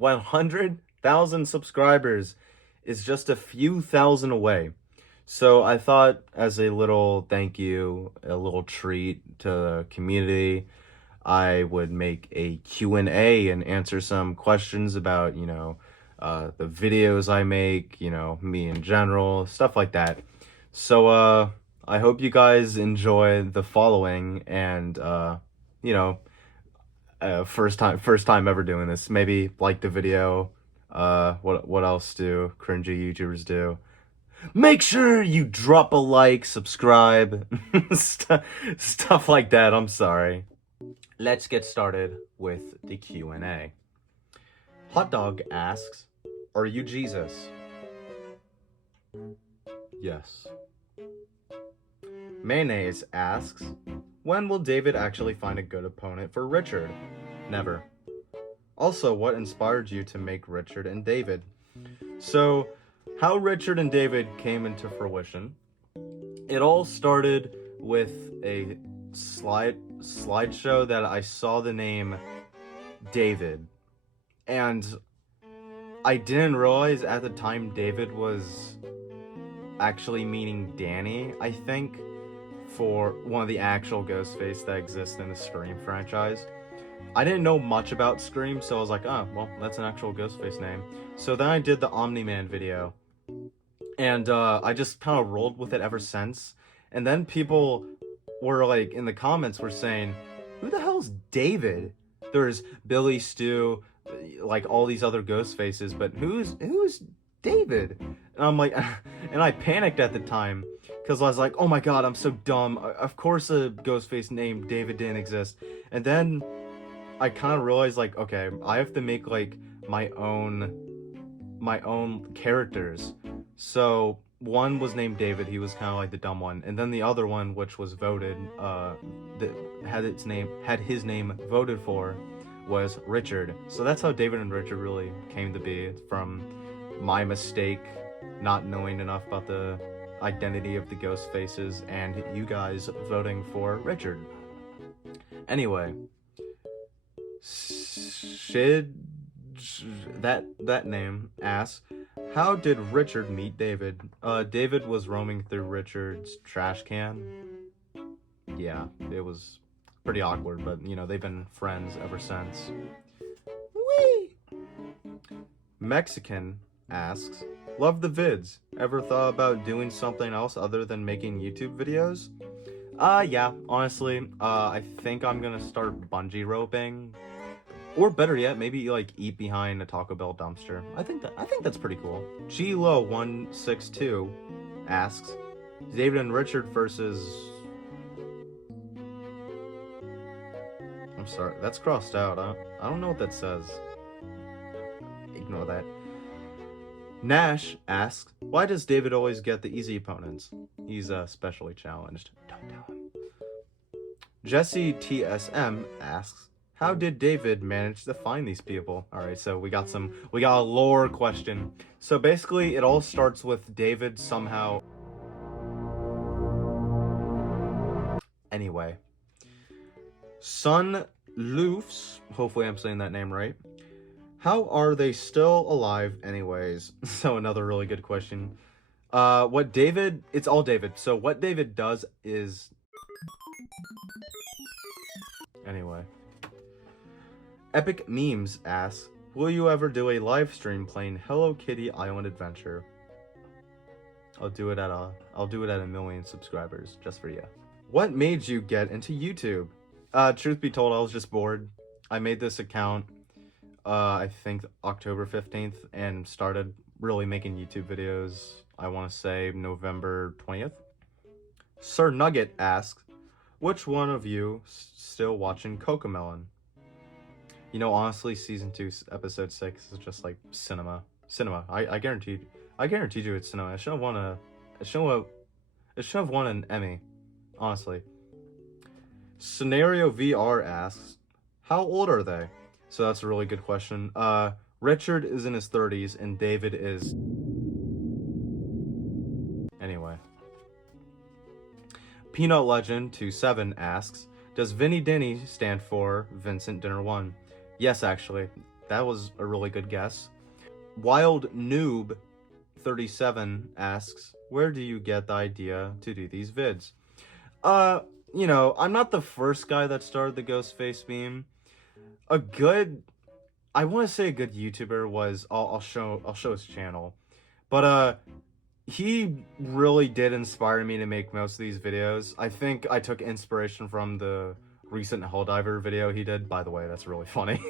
100,000 subscribers is just a few thousand away. So I thought, as a little thank you, a little treat to the community, I would make a Q&A and answer some questions about, the videos I make, me in general, stuff like that. So, I hope you guys enjoy the following and, you know, first time ever doing this. Maybe like the video. What else do cringy YouTubers do? Make sure you drop a like, subscribe, stuff like that. I'm sorry. Let's get started with the Q&A. Hot Dog asks, "Are you Jesus?" Yes. Mayonnaise asks, "When will David actually find a good opponent for Richard?" Never. Also, what inspired you to make Richard and David? So, how Richard and David came into fruition. It all started with a slideshow that I saw the name David, and I didn't realize at the time David was actually meaning Danny, I think, for one of the actual Ghostface that exists in the Scream franchise. I didn't know much about Scream, so I was like, oh, well, that's an actual Ghostface name. So then I did the Omni-Man video, and I just kind of rolled with it ever since. And then people were like, in the comments were saying, who the hell's David? There's Billy, Stu, like all these other Ghostfaces, but who's David? And I'm like, and I panicked at the time, because I was like, oh my god, I'm so dumb. Of course a Ghostface named David didn't exist. And then I kind of realized, like, okay, I have to make like my own characters. So one was named David, he was kind of like the dumb one, and then the other one, which was voted, that had his name voted for, was Richard. So that's how David and Richard really came to be, from my mistake not knowing enough about the identity of the Ghost Faces and you guys voting for Richard. Anyway, that name asks, how did Richard meet David? David was roaming through Richard's trash can. Yeah, it was pretty awkward, but they've been friends ever since. Whee! Mexican asks, love the vids. Ever thought about doing something else other than making YouTube videos? Yeah, honestly, I think I'm gonna start bungee roping. Or better yet, maybe like eat behind a Taco Bell dumpster. I think that's pretty cool. Glo162 asks, David and Richard versus... I'm sorry, that's crossed out. I don't know what that says. Ignore that. Nash asks, why does David always get the easy opponents? He's specially challenged. Don't tell him. Jesse TSM asks, how did David manage to find these people? Alright, so we got a lore question. So basically, it all starts with David somehow... Anyway. Sun Loofs, hopefully I'm saying that name right. How are they still alive anyways? So another really good question. It's all David. So what David does is... Anyway. Epic Memes asks, will you ever do a live stream playing Hello Kitty Island Adventure? I'll do it at a million subscribers, just for you. What made you get into YouTube? Truth be told, I was just bored. I made this account, I think October 15th, and started really making YouTube videos, I want to say November 20th. Sir Nugget asks, which one of you still watching Cocomelon? Honestly, season 2, episode 6 is just like cinema. I guarantee you it's cinema. It should have won an Emmy, honestly. Scenario VR asks, how old are they? So that's a really good question. Richard is in his 30s and David is... Anyway. Peanut Legend 27 asks, does VinnyDinny stand for Vincent Dinner 1? Yes, actually. that was a really good guess. Wild Noob 37 asks, where do you get the idea to do these vids? You know, I'm not the first guy that started the Ghostface meme. I want to say a good YouTuber was, I'll show his channel, but he really did inspire me to make most of these videos. I think I took inspiration from the recent Helldiver video he did. By the way, that's really funny.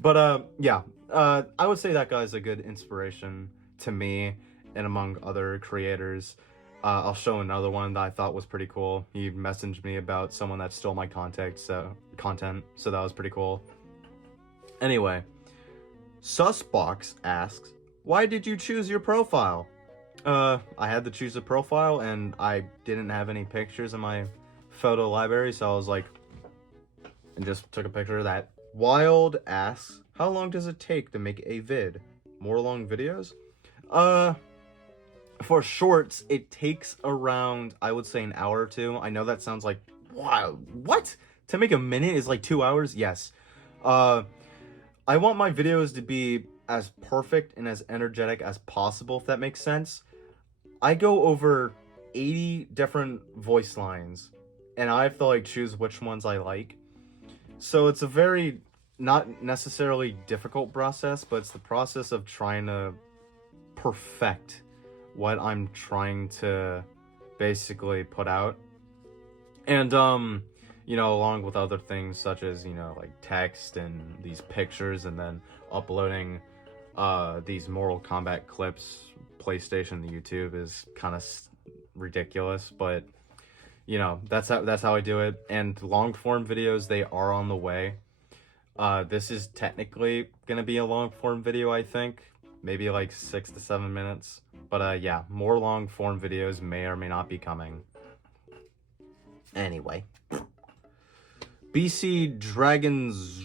But yeah, I would say that guy's a good inspiration to me and among other creators. I'll show another one that I thought was pretty cool. He messaged me about someone that stole my content, so that was pretty cool. Anyway, Susbox asks, why did you choose your profile? I had to choose a profile, and I didn't have any pictures in my photo library, so I was like, and just took a picture of that. Wild asks, how long does it take to make a vid? More long videos? For shorts, it takes around, I would say, an hour or two. I know that sounds like, wow, what? To make a minute is like 2 hours? Yes. I want my videos to be as perfect and as energetic as possible, if that makes sense. I go over 80 different voice lines, and I have to like choose which ones I like. So it's a very, not necessarily difficult process, but it's the process of trying to perfect what I'm trying to basically put out. And you know, along with other things such as, you know, like text and these pictures, and then uploading these Mortal Kombat clips, PlayStation to YouTube is kind of ridiculous, but you know, that's how I do it. And long form videos, they are on the way. This is technically gonna be a long form video, I think, maybe like 6 to 7 minutes. But yeah, more long form videos may or may not be coming. Anyway, BC Dragons,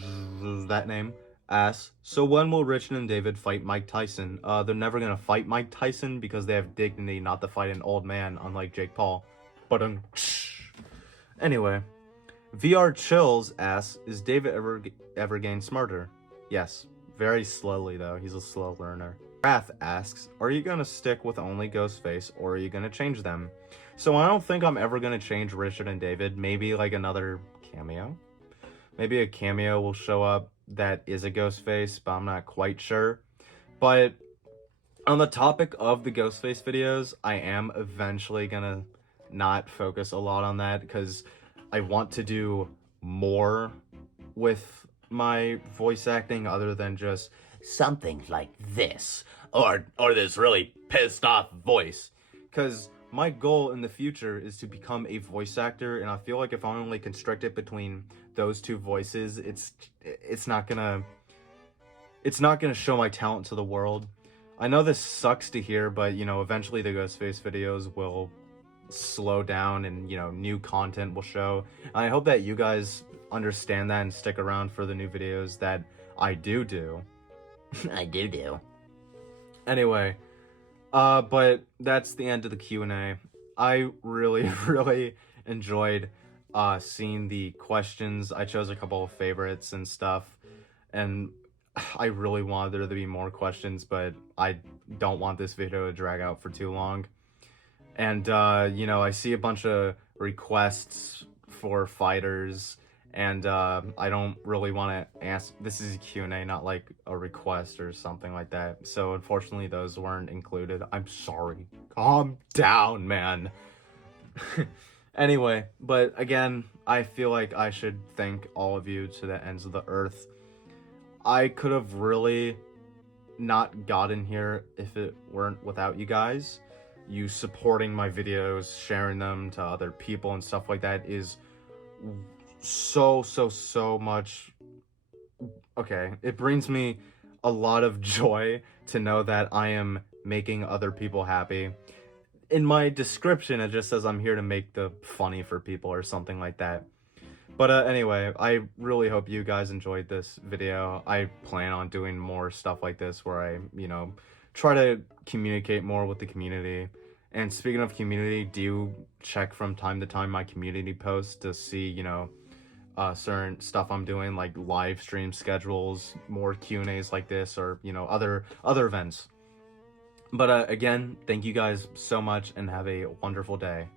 that name, asks, so when will Richard and David fight Mike Tyson? They're never gonna fight Mike Tyson because they have dignity not to fight an old man, unlike Jake Paul. But anyway, VR Chills asks, is David ever getting smarter? Yes, very slowly though. He's a slow learner. Wrath asks, are you gonna stick with only Ghostface, or are you gonna change them? So I don't think I'm ever gonna change Richard and David. Maybe like another cameo. Maybe a cameo will show up that is a Ghostface, but I'm not quite sure. But on the topic of the Ghostface videos, I am eventually gonna not focus a lot on that, because I want to do more with my voice acting other than just something like this or this really pissed off voice, because my goal in the future is to become a voice actor, and I feel like if I only constrict it between those two voices, it's not gonna show my talent to the world. I know this sucks to hear, but you know, eventually the Ghostface videos will slow down, and you know, new content will show. And I hope that you guys understand that and stick around for the new videos that I do. I do. Anyway, but that's the end of the Q&A. I really, really enjoyed seeing the questions. I chose a couple of favorites and stuff, and I really wanted there to be more questions, but I don't want this video to drag out for too long. And you know, I see a bunch of requests for fighters, and I don't really want to ask. This is a Q&A, not like a request or something like that. So unfortunately, those weren't included. I'm sorry. Calm down, man. Anyway, but again, I feel like I should thank all of you to the ends of the earth. I could have really not gotten here if it weren't without you guys. You supporting my videos, sharing them to other people and stuff like that is so much. Okay, it brings me a lot of joy to know that I am making other people happy. In my description, it just says I'm here to make the funny for people or something like that. But anyway, I really hope you guys enjoyed this video. I plan on doing more stuff like this where I, you know, try to communicate more with the community. And speaking of community, do check from time to time my community posts to see, you know, certain stuff I'm doing, like live stream schedules, more Q&As like this, or other events. But again, thank you guys so much, and have a wonderful day.